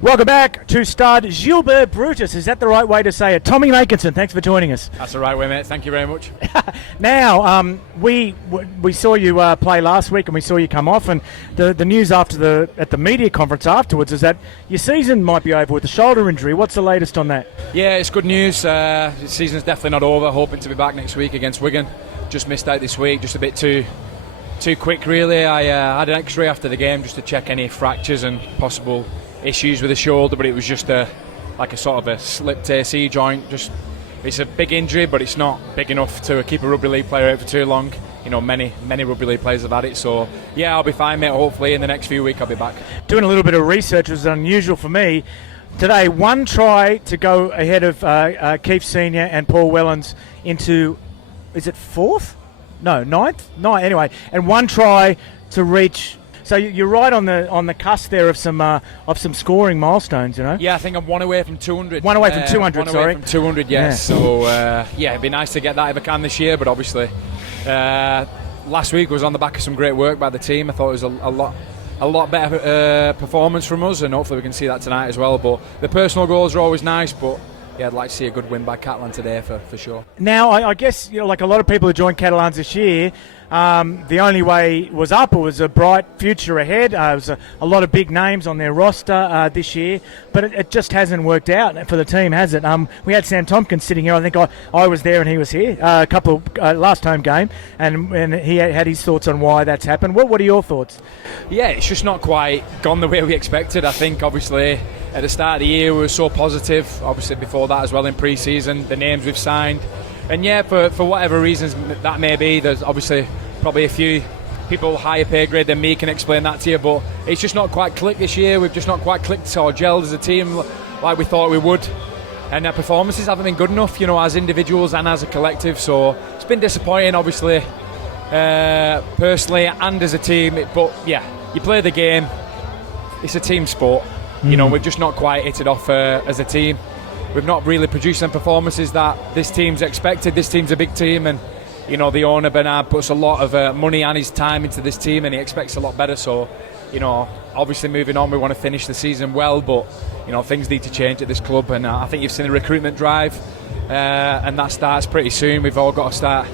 Welcome back to Stade. Gilbert, Brutus, is that the right way to say it? Tommy Makinson, thanks for joining us. That's the right way, mate. Thank you very much. Now, we saw you play last week and we saw you come off, and the news at the media conference afterwards is that your season might be over with a shoulder injury. What's the latest on that? Yeah, it's good news. The season's definitely not over. Hoping to be back next week against Wigan. Just missed out this week, just a bit too quick really. I had an x-ray after the game just to check any fractures and possible issues with the shoulder, but it was just a sort of a slipped AC joint. It's a big injury, but it's not big enough to keep a rugby league player out for too long. You know, many rugby league players have had it, so yeah, I'll be fine, mate. Hopefully in the next few weeks I'll be back. Doing a little bit of research was unusual for me today. One try to go ahead of Keith Senior and Paul Wellens into, is it fourth? No, ninth? No, anyway, and one try to reach. So you're right on the cusp there of some scoring milestones, you know. Yeah, I think I'm one away from 200. One away from 200. One away from 200. Yes. Yeah. So it'd be nice to get that if I can this year. But obviously, last week was on the back of some great work by the team. I thought it was a lot better performance from us, and hopefully we can see that tonight as well. But the personal goals are always nice, but. Yeah, I'd like to see a good win by Catalans today for sure. Now, I guess, you know, like a lot of people who joined Catalans this year, the only way was up. It was a bright future ahead. There was a lot of big names on their roster this year, but it just hasn't worked out for the team, has it? We had Sam Tompkins sitting here. I think I was there and he was here a couple of last home game, and he had his thoughts on why that's happened. What are your thoughts? Yeah, it's just not quite gone the way we expected. I think obviously at the start of the year we were so positive, obviously before that as well in pre-season, the names we've signed, and yeah, for whatever reasons that may be, there's obviously probably a few people higher pay grade than me can explain that to you, but it's just not quite clicked this year. We've just not quite clicked or gelled as a team like we thought we would, and our performances haven't been good enough, you know, as individuals and as a collective, so it's been disappointing obviously, personally and as a team, but yeah, you play the game, it's a team sport. You know, we've just not quite hit it off as a team. We've not really produced some performances that this team's expected. This team's a big team, and you know, the owner Bernard puts a lot of money and his time into this team, and he expects a lot better. So, you know, obviously moving on, we want to finish the season well, but you know, things need to change at this club, and I think you've seen the recruitment drive, and that starts pretty soon. We've all got to start,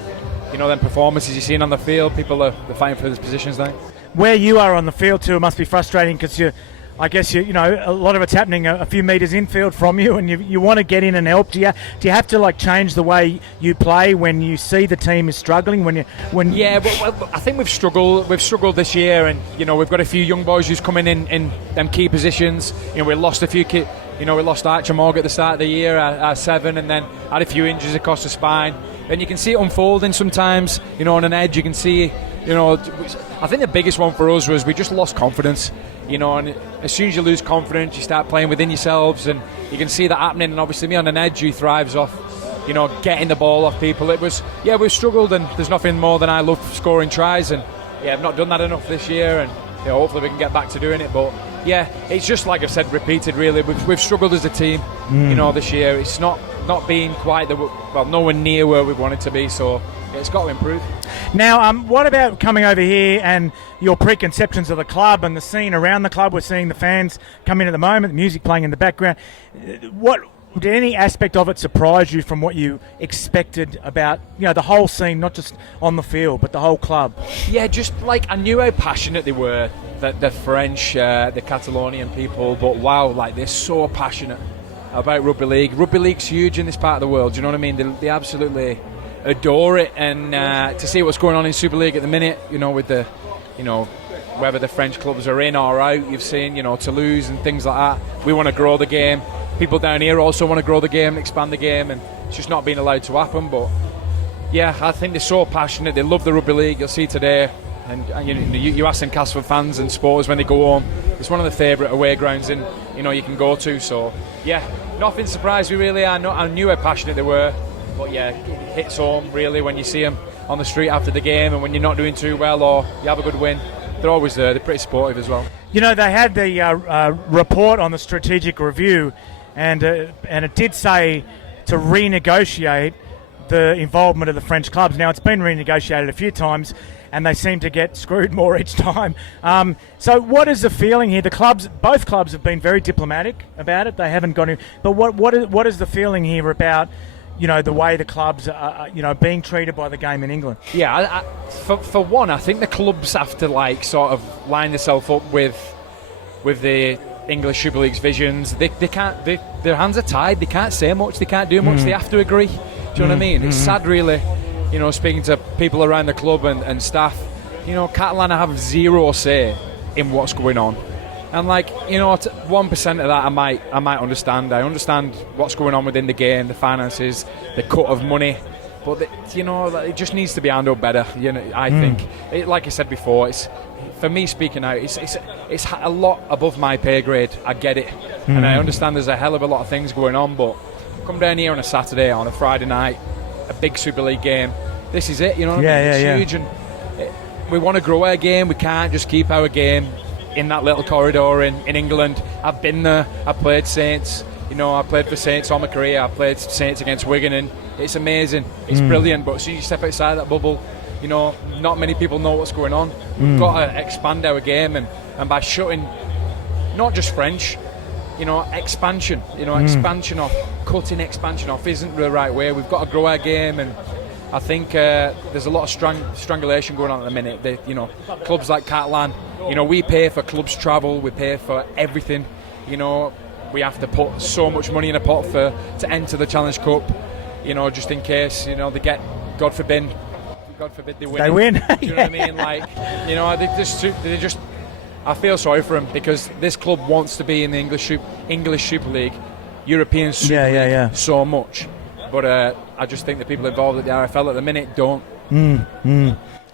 you know, them performances you're seeing on the field. People are fighting for those positions now. Where you are on the field too, it must be frustrating because I guess you know a lot of it's happening a few metres infield from you, and you want to get in and help. Do you have to like change the way you play when you see the team is struggling? Yeah, well, I think we've struggled this year, and you know, we've got a few young boys who's coming in them key positions. You know, we lost a few we lost Archer Morgan at the start of the year, our 7, and then had a few injuries across the spine. And you can see it unfolding sometimes. You know, on an edge, you can see. You know, I think the biggest one for us was we just lost confidence. You know, and as soon as you lose confidence, you start playing within yourselves, and you can see that happening. And obviously, me on an edge, who thrives off, you know, getting the ball off people. It was, yeah, we've struggled, and there's nothing more than I love scoring tries, and yeah, I've not done that enough this year, and you know, hopefully we can get back to doing it. But yeah, it's just like I've said, repeated. Really, we've struggled as a team. You know, this year it's not being quite nowhere near where we wanted to be. So. It's got to improve. Now, what about coming over here and your preconceptions of the club and the scene around the club? We're seeing the fans come in at the moment, the music playing in the background. Did any aspect of it surprise you from what you expected about, you know, the whole scene, not just on the field, but the whole club? Yeah, just like I knew how passionate they were, the French, the Catalonian people, but wow, like they're so passionate about rugby league. Rugby league's huge in this part of the world, do you know what I mean? They absolutely adore it, and to see what's going on in Super League at the minute, you know, with the, you know, whether the French clubs are in or out, you've seen, you know, Toulouse and things like that. We want to grow the game. People down here also want to grow the game, expand the game, and it's just not being allowed to happen. But yeah, I think they're so passionate. They love the rugby league. You'll see today, and you ask them Castleford fans and supporters when they go home, it's one of the favourite away grounds you know, you can go to. So yeah, nothing surprised me really. I knew how passionate they were. But yeah, it hits home really when you see them on the street after the game, and when you're not doing too well or you have a good win, they're always there. They're pretty supportive as well. You know, they had the report on the strategic review, and it did say to renegotiate the involvement of the French clubs. Now, it's been renegotiated a few times, and they seem to get screwed more each time. So what is the feeling here? Both clubs have been very diplomatic about it. They haven't gone in. But what is the feeling here about, the way the clubs are, being treated by the game in England? Yeah, for one, I think the clubs have to sort of line themselves up with the English Super League's visions. They can't. Their hands are tied. They can't say much. They can't do much. They have to agree. Do you know what I mean? It's sad, really. Speaking to people around the club and staff. Catalan have zero say in what's going on. And 1% of that I might understand. I understand what's going on within the game, the finances, the cut of money, but it just needs to be handled better. I think, like I said before, it's for me speaking out. It's a lot above my pay grade. I get it, and I understand there's a hell of a lot of things going on. But come down here on a Saturday, on a Friday night, a big Super League game. This is it. It's huge, and we want to grow our game. We can't just keep our game in that little corridor in England. I've been there. I played Saints. I played for Saints all my career. I played Saints against Wigan, and it's amazing. It's brilliant. But as soon as you step outside that bubble, not many people know what's going on. We've got to expand our game, and by shutting not just French, expansion. Cutting expansion off isn't the right way. We've got to grow our game, and I think there's a lot of strangulation going on at the minute. Clubs like Catalan, we pay for clubs travel, we pay for everything. We have to put so much money in a pot to enter the Challenge Cup. Just in case they get, God forbid they win. They win. Do you know what I mean? They just. I feel sorry for them because this club wants to be in the English Super League, European Super League so much. But I just think the people involved at the RFL at the minute don't.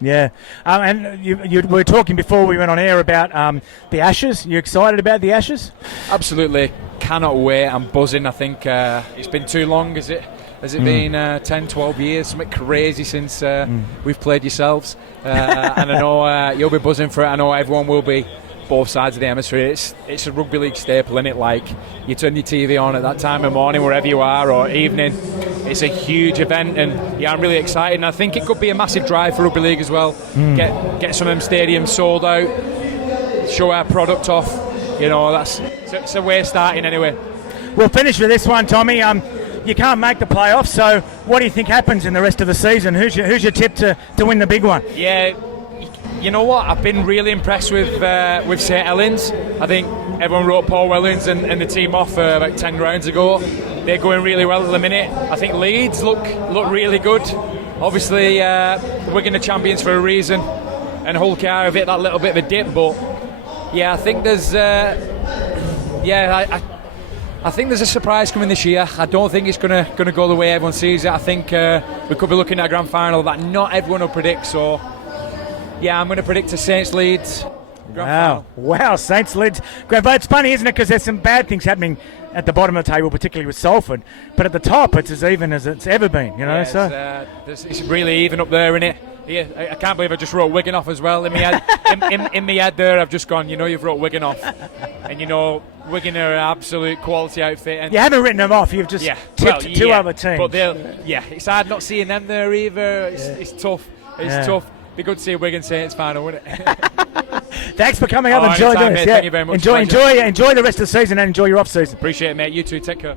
Yeah. And you were talking before we went on air about the Ashes. You excited about the Ashes? Absolutely. Cannot wait. I'm buzzing. I think it's been too long, has it? Has it been 10, 12 years? Something crazy since we've played yourselves. And I know you'll be buzzing for it. I know everyone will be. Both sides of the hemisphere. It's a rugby league staple, isn't it? Like, you turn your TV on at that time of morning, wherever you are, or evening. It's a huge event, and yeah, I'm really excited. And I think it could be a massive drive for rugby league as well. Get some of them stadiums sold out, show our product off. It's a way of starting anyway. We'll finish with this one, Tommy. You can't make the playoffs, so what do you think happens in the rest of the season? Who's your tip to win the big one? Yeah. You know what? I've been really impressed with St Helens. I think everyone wrote Paul Wellens and the team off about 10 rounds ago. They're going really well at the minute. I think Leeds look really good. Obviously, Wigan are champions for a reason, and Hull have hit that little bit of a dip. But yeah, I think there's I think there's a surprise coming this year. I don't think it's gonna go the way everyone sees it. I think we could be looking at a grand final that not everyone will predict. So. Yeah, I'm going to predict a Saints Leeds grand final. Wow, Saints Leeds. But it's funny, isn't it? Because there's some bad things happening at the bottom of the table, particularly with Salford. But at the top, it's as even as it's ever been, Yeah, it's really even up there, isn't it? Yeah, I can't believe I just wrote Wigan off as well. In my head there, I've just gone, you've wrote Wigan off. And Wigan are an absolute quality outfit. And you haven't written them off, you've just tipped two other teams. But it's hard not seeing them there either. It's tough. It's tough. Be good to see a Wigan Saints final, wouldn't it? Thanks for coming up and joining us. Thank you very much. Enjoy the rest of the season and enjoy your off season. Appreciate it, mate. You too. Take care.